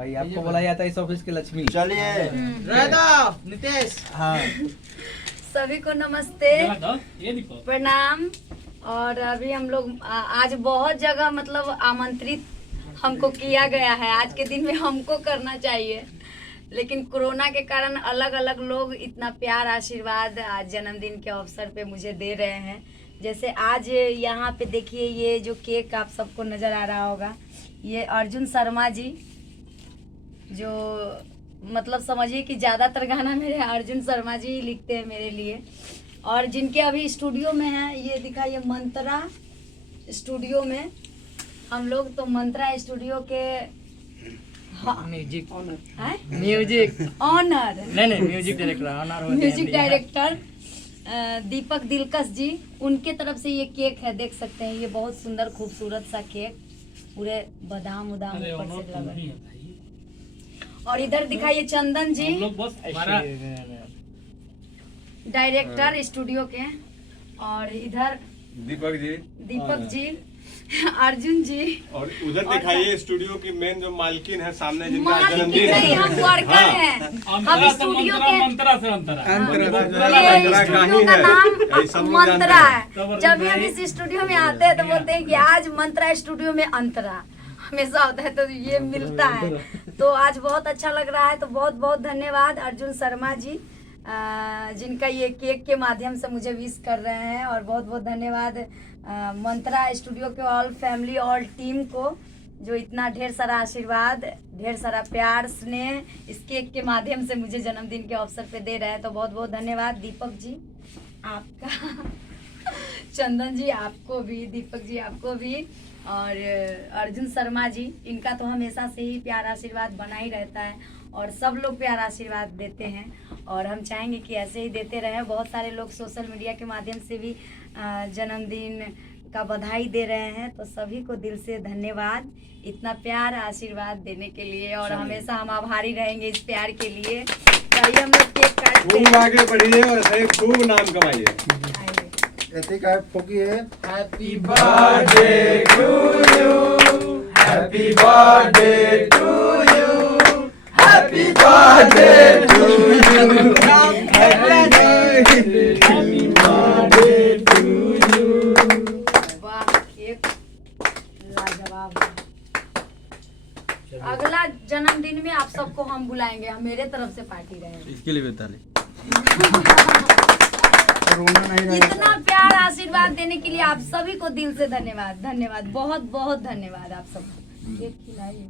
भाई आपको बोला जाता है इस ऑफिस की लक्ष्मी। चलिए नितेश। हाँ सभी को नमस्ते, प्रणाम। और अभी हम लोग आज बहुत जगह मतलब आमंत्रित हमको किया गया है। आज के दिन में हमको करना चाहिए, लेकिन कोरोना के कारण अलग अलग लोग इतना प्यार आशीर्वाद आज जन्मदिन के अवसर पे मुझे दे रहे हैं। जैसे आज यहाँ पे देखिए, ये जो केक आप सबको नज़र आ रहा होगा, ये अर्जुन शर्मा जी, जो मतलब समझिए कि ज़्यादातर गाना मेरे अर्जुन शर्मा जी ही लिखते हैं मेरे लिए। और जिनके अभी स्टूडियो में हैं, ये दिखाइए मंत्रा स्टूडियो में हम लोग। तो मंत्रा स्टूडियो के म्यूजिक ऑनर नहीं music director owner music director Deepak Dilkash ji, उनके तरफ से ये केक है, देख सकते हैं। ये बहुत सुंदर खूबसूरत सा केक, पूरे बादाम उदाम ऊपर से लगा है। और इधर दिखाइए चंदन जी, डायरेक्टर स्टूडियो के। और इधर दीपक जी अर्जुन जी। और उधर दिखाइए स्टूडियो की मेन जो मालकिन है सामने, जिनका मालकिन जन्मदिन नहीं, है। हम वर्कर हैं। हम स्टूडियो के स्टूडियो का नाम मंत्रा है। जब भी हम इस स्टूडियो में आते हैं तो बोलते हैं कि आज मंत्रा स्टूडियो में अंतरा हमेशा होता है, तो ये मिलता है। तो आज बहुत अच्छा लग रहा है। तो बहुत बहुत धन्यवाद अर्जुन शर्मा जी, जिनका ये केक के माध्यम से मुझे विश कर रहे हैं। और बहुत बहुत धन्यवाद मंत्रा स्टूडियो के ऑल फैमिली ऑल टीम को, जो इतना ढेर सारा आशीर्वाद, ढेर सारा प्यार स्नेह इस केक के माध्यम से मुझे जन्मदिन के अवसर पे दे रहे हैं। तो बहुत बहुत धन्यवाद दीपक जी आपका, चंदन जी आपको भी, दीपक जी आपको भी, और अर्जुन शर्मा जी, इनका तो हमेशा से ही प्यार आशीर्वाद बना ही रहता है। और सब लोग प्यार आशीर्वाद देते हैं और हम चाहेंगे कि ऐसे ही देते रहें। बहुत सारे लोग सोशल मीडिया के माध्यम से भी जन्मदिन का बधाई दे रहे हैं। तो सभी को दिल से धन्यवाद इतना प्यार आशीर्वाद देने के लिए, और हमेशा हम आभारी रहेंगे इस प्यार के लिए। आइए हम लोग केक काटते हैं। खूब आगे बढ़िए और ऐसे खूब नाम कमाइए। Happy birthday to you, happy birthday to you, happy birthday to you, happy birthday to you. वाह, केक लाजवाब है। अगला जन्मदिन में आप सबको हम बुलाएंगे, हम मेरे तरफ से पार्टी रहेगी। इसके लिए भी ताली। इतना प्यार आशीर्वाद देने के लिए आप सभी को दिल से धन्यवाद। धन्यवाद, बहुत बहुत धन्यवाद आप सबको। केक खिलाइए।